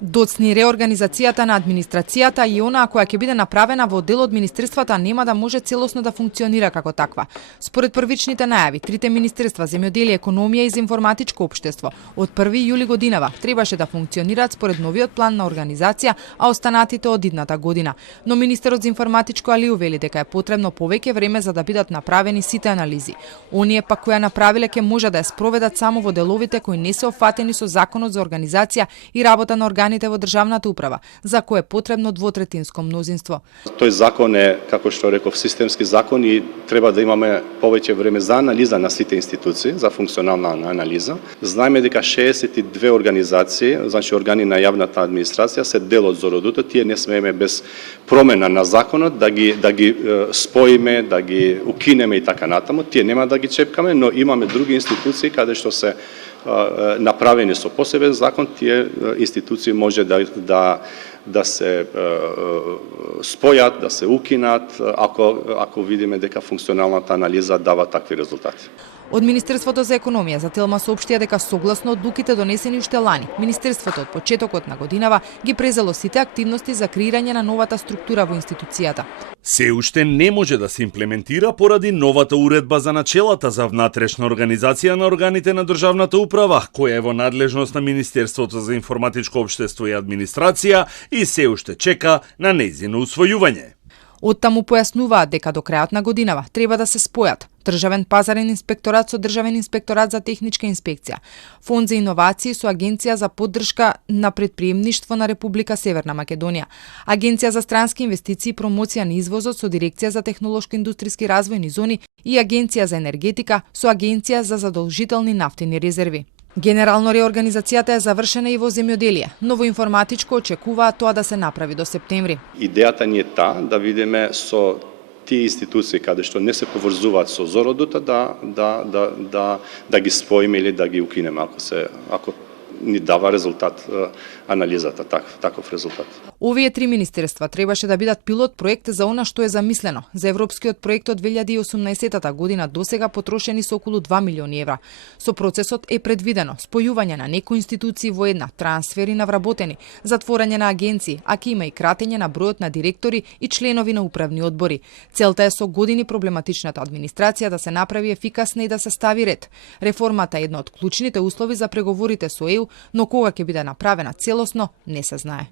Доцни реорганизацијата на администрацијата и онаа која ќе биде направена во дел од министерствата нема да може целосно да функционира како таква. Според првичните најави, трите министерства земјоделие, економија и за информатичко општество од 1 јули годинава требаше да функционираат според новиот план на организација, а останатите од идната година. Но министерот за информатичко Алиу вели дека е потребно повеќе време за да бидат направени сите анализи. Оние пак кои ја направиле ќе може да ја спроведат само во деловите кои не се офатени со Законот за организација и работа на органите во државната управа, за кое е потребно двотретинско мнозинство. Тој закон е, како што реков, системски закон и треба да имаме повеќе време за анализа на сите институции, за функционална анализа. Знаеме дека 62 организации, значи органи на јавната администрација, се дел од Зородуто. Тие не смееме без промена на законот да ги споиме, да ги укинеме и така натаму. Тие нема да ги чепкаме, но имаме други институции каде што се направени со посебен закон, тие институции може да се спојат, да се укинат, ако видиме дека функционалната анализа дава такви резултати. Од Министерството за економија за Телма соопштија дека согласно одлуките донесени уште лани, Министерството од почетокот на годинава ги презело сите активности за креирање на новата структура во институцијата. Се уште не може да се имплементира поради новата уредба за начелата за внатрешна организација на органите на државната управа, која е во надлежност на Министерството за информатичко општество и администрација и се уште чека на нејзино усвојување. Оттаму појаснуваат дека до крајот на годинава треба да се спојат Државен пазарен инспекторат со Државен инспекторат за техничка инспекција, Фонд за иновации со Агенција за поддршка на предприемништво на Република Северна Македонија, Агенција за странски инвестиции и промоција на извозот со Дирекција за технолошко-индустријски развојни зони и Агенција за енергетика со Агенција за задолжителни нафтени резерви. Генерално реорганизацијата е завршена и во земјоделие, но во информатичко очекуваат тоа да се направи до септември. Идејата ни е таа да видиме со тие институции каде што не се поврзуваат со Зородуто да ги споиме или да ги укинеме ако ни дава резултат анализата, таков резултат. Овие три министерства требаше да бидат пилот проект за она што е замислено. За европскиот проект од 2018 година досега потрошени со околу 2 милиони евра. Со процесот е предвидено спојување на некои институции во една, трансфери на вработени, затворање на агенции, а ке има и кратење на бројот на директори и членови на управни одбори. Целта е со години проблематичната администрација да се направи ефикасна и да се стави ред. Реформата е една од клучните услови за преговорите со ЕУ, но кога ќе биде направена целосно не се знае.